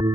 Nous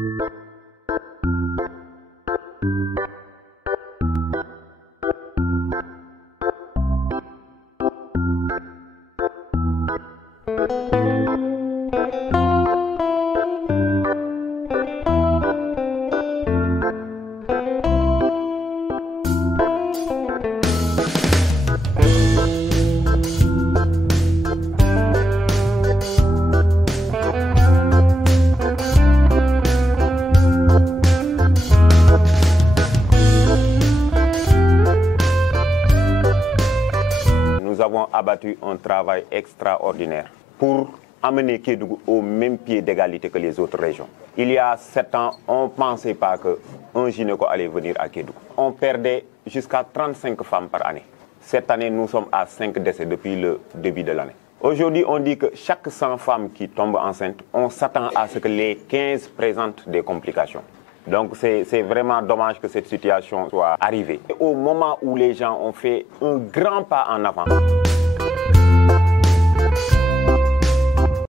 avons abattu un travail extraordinaire pour amener Kédougou au même pied d'égalité que les autres régions. Il y a 7 ans, on ne pensait pas qu'un gynéco allait venir à Kédougou. On perdait jusqu'à 35 femmes par année. Cette année, nous sommes à 5 décès depuis le début de l'année. Aujourd'hui, on dit que chaque 100 femmes qui tombent enceintes, on s'attend à ce que les 15 présentent des complications. Donc c'est vraiment dommage que cette situation soit arrivée. Et au moment où les gens ont fait un grand pas en avant,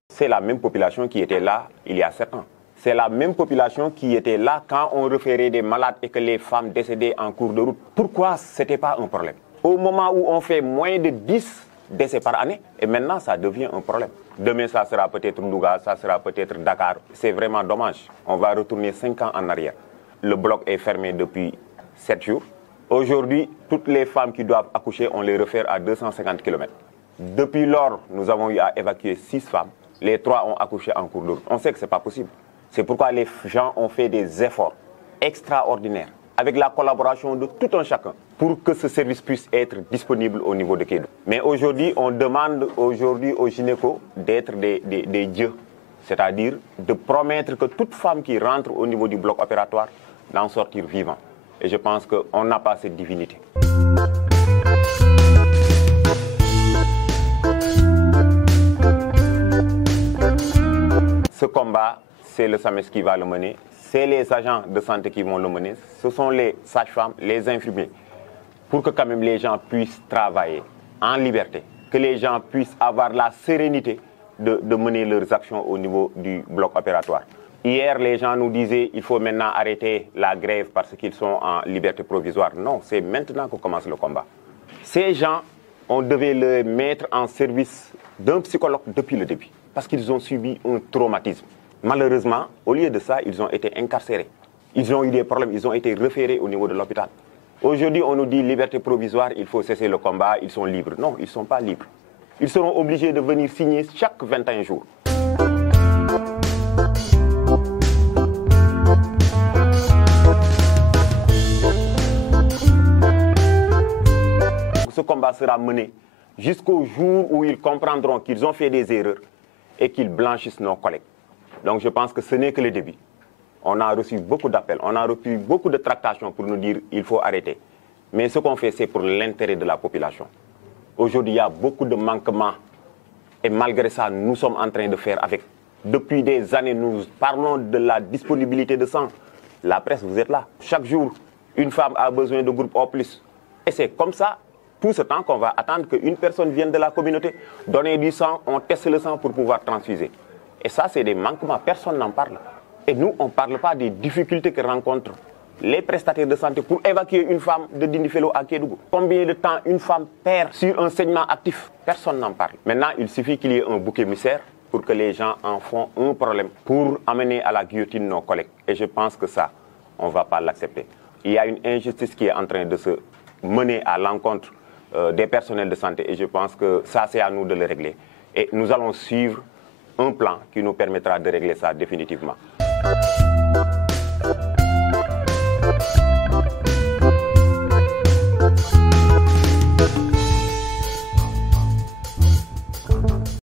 c'est la même population qui était là il y a 7 ans. C'est la même population qui était là quand on référait des malades et que les femmes décédaient en cours de route. Pourquoi ce n'était pas un problème? Au moment où on fait moins de 10 décès par année, et maintenant ça devient un problème. Demain, ça sera peut-être Ndouga, ça sera peut-être Dakar. C'est vraiment dommage. On va retourner 5 ans en arrière. Le bloc est fermé depuis 7 jours. Aujourd'hui, toutes les femmes qui doivent accoucher, on les réfère à 250 km. Depuis lors, nous avons eu à évacuer 6 femmes. Les 3 ont accouché en cours de route. On sait que ce n'est pas possible. C'est pourquoi les gens ont fait des efforts extraordinaires avec la collaboration de tout un chacun pour que ce service puisse être disponible au niveau de Kédougou. Mais aujourd'hui, on demande aux gynécos d'être des dieux, c'est-à-dire de promettre que toute femme qui rentre au niveau du bloc opératoire d'en sortir vivant. Et je pense qu'on n'a pas cette divinité. Ce combat, c'est le SAMES qui va le mener. C'est les agents de santé qui vont le mener, ce sont les sages-femmes, les infirmiers, pour que quand même les gens puissent travailler en liberté, que les gens puissent avoir la sérénité de mener leurs actions au niveau du bloc opératoire. Hier, les gens nous disaient qu'il faut maintenant arrêter la grève parce qu'ils sont en liberté provisoire. Non, c'est maintenant qu'on commence le combat. Ces gens, on devait les mettre en service d'un psychologue depuis le début, parce qu'ils ont subi un traumatisme. Malheureusement, au lieu de ça, ils ont été incarcérés. Ils ont eu des problèmes, ils ont été référés au niveau de l'hôpital. Aujourd'hui, on nous dit liberté provisoire, il faut cesser le combat, ils sont libres. Non, ils ne sont pas libres. Ils seront obligés de venir signer chaque 21 jours. Ce combat sera mené jusqu'au jour où ils comprendront qu'ils ont fait des erreurs et qu'ils blanchissent nos collègues. Donc je pense que ce n'est que le début. On a reçu beaucoup d'appels, on a reçu beaucoup de tractations pour nous dire qu'il faut arrêter. Mais ce qu'on fait, c'est pour l'intérêt de la population. Aujourd'hui, il y a beaucoup de manquements. Et malgré ça, nous sommes en train de faire avec. Depuis des années, nous parlons de la disponibilité de sang. La presse, vous êtes là. Chaque jour, une femme a besoin de groupe O+. Et c'est comme ça, tout ce temps qu'on va attendre qu'une personne vienne de la communauté, donner du sang, on teste le sang pour pouvoir transfuser. Et ça, c'est des manquements, personne n'en parle. Et nous, on ne parle pas des difficultés que rencontrent les prestataires de santé pour évacuer une femme de Dindéfelo à Kédougou. Combien de temps une femme perd sur un saignement actif? Personne n'en parle. Maintenant, il suffit qu'il y ait un bouc émissaire pour que les gens en font un problème, pour amener à la guillotine nos collègues. Et je pense que ça, on ne va pas l'accepter. Il y a une injustice qui est en train de se mener à l'encontre des personnels de santé. Et je pense que ça, c'est à nous de le régler. Et nous allons suivre un plan qui nous permettra de régler ça définitivement.